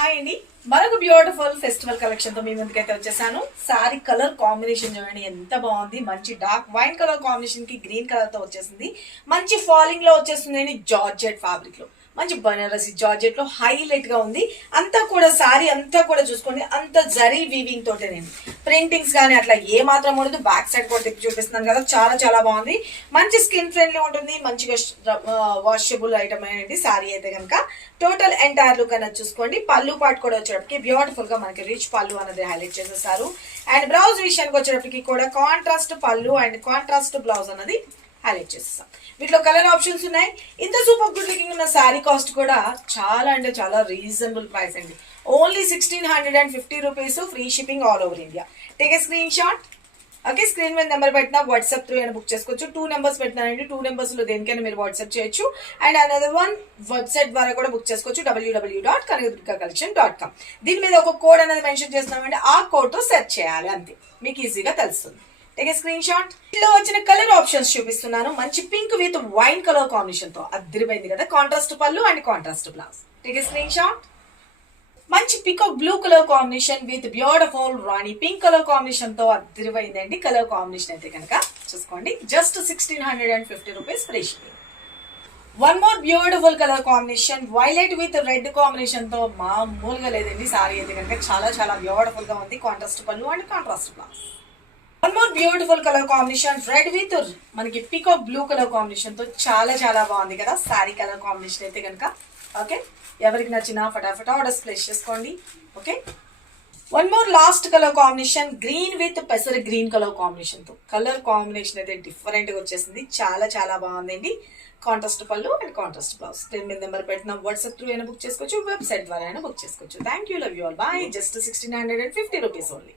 Hi అండి, మరొక beautiful festival collection తో మీ ముందుకైతే వచ్చేసాను. సారీ కలర్ కాంబినేషన్ చూడండి ఎంత బాగుంది. మంచి డార్క్ వైన్ కలర్ కాంబినేషన్ కి గ్రీన్ కలర్ తో వచ్చేసింది. మంచి ఫాలింగ్ లో వచ్చేస్తుంది. జార్జెట్ ఫ్యాబ్రిక్ లో మంచి బనారసి జార్జెట్ లో హైలైట్ గా ఉంది. అంతా కూడా సారీ అంతా కూడా చూసుకోండి, అంత జరీ వీవింగ్ తోటేనండి. ప్రింటింగ్స్ కానీ అట్లా ఏ మాత్రం ఉండదు. బ్యాక్ సైడ్ కూడా తిప్పి చూపిస్తున్నాను కదా, చాలా చాలా బాగుంది. మంచి స్కిన్ ఫ్రెండ్లీ ఉంటుంది. మంచిగా వాషబుల్ ఐటమ్ అండి సారీ అయితే కనుక. టోటల్ ఎంటైర్ లుక్ అనేది చూసుకోండి. పళ్ళు పాటు కూడా వచ్చేటప్పటికి బ్యూటిఫుల్ గా మనకి రిచ్ పళ్ళు అనేది హైలైట్ చేసేసారు. అండ్ బ్లౌజ్ విషయానికి వచ్చేటప్పటికి కూడా contrast pallu and contrast blouse అనేది హైలైట్ చేసేసాం. వీటిలో కలర్ ఆప్షన్స్ ఉన్నాయి. ఇంత సూపర్ గుడ్ లుకింగ్ ఉన్న శారీ కాస్ట్ కూడా చాలా అంటే చాలా రీజనబుల్ ప్రైస్ అండి. Only 1650 rupees, free shipping all over India. Take a screen shot. Okay, screen మీద నెంబర్ పెట్టినా వాట్సాప్ త్రూ అయినా బుక్ చేసుకోవచ్చు. 2 నెంబర్స్ పెట్టినానండి. 2 నెంబర్స్ లో దేనికైనా మీరు వాట్సాప్ చేయొచ్చు. అండ్ అనదర్ వన్ వెబ్సైట్ ద్వారా కూడా బుక్ చేసుకోవచ్చు, www.kanakadurgacollection.com. దీని మీద ఒక కోడ్ అనేది మెన్షన్ చేస్తున్నామంటే ఆ కోడ్ తో సెర్చ్ చేయాలి, అంతే. మీకు ఈజీగా తెలుస్తుంది. Take a screenshot. ఇందులో వచ్చిన కలర్ ఆప్షన్స్ చూపిస్తున్నాను. మంచి pink with wine colour combination తో అద్దరిపోయింది కదా. Contrast pallu and contrast blouse. Take a screenshot. మంచి peacock blue colour combination with beautiful rani pink colour combination తో అద్దరిపోయిందండి. కలర్ కాంబినేషన్ అయితే కనుక చూసుకోండి. Just 1650 rupees, free shipping. One more beautiful colour combination violet with red combination తో మామూలుగా లేదండి. Sorry అయితే కనుక చాలా చాలా బ్యూటిఫుల్ గా ఉంది. Contrast pallu and contrast blouse. One more beautiful colour combination red with మనకి పికాక్ బ్లూ కలర్ కాంబినేషన్ తో చాలా చాలా బాగుంది కదా సారీ కలర్ కాంబినేషన్ అయితే కనుక. ఓకే, ఎవరికి నచ్చినా ఫటాఫట్ ఆర్డర్స్ ప్లేస్ చేసుకోండి. Okay, one more last colour combination green with పెసర్ గ్రీన్ కలర్ కాంబినేషన్ తో. కలర్ కాంబినేషన్ అయితే డిఫరెంట్ గా వచ్చేసింది. చాలా చాలా బాగుందండి. Contrast pallu and contrast blouse. Screen మీద నెంబర్ పెట్టిన వాట్సాప్ త్రూ అయినా బుక్ చేసుకోవచ్చు, వెబ్సైట్ ద్వారా అయినా బుక్ చేసుకోవచ్చు. Thank you, love you all, bye. Just 1650 rupees only.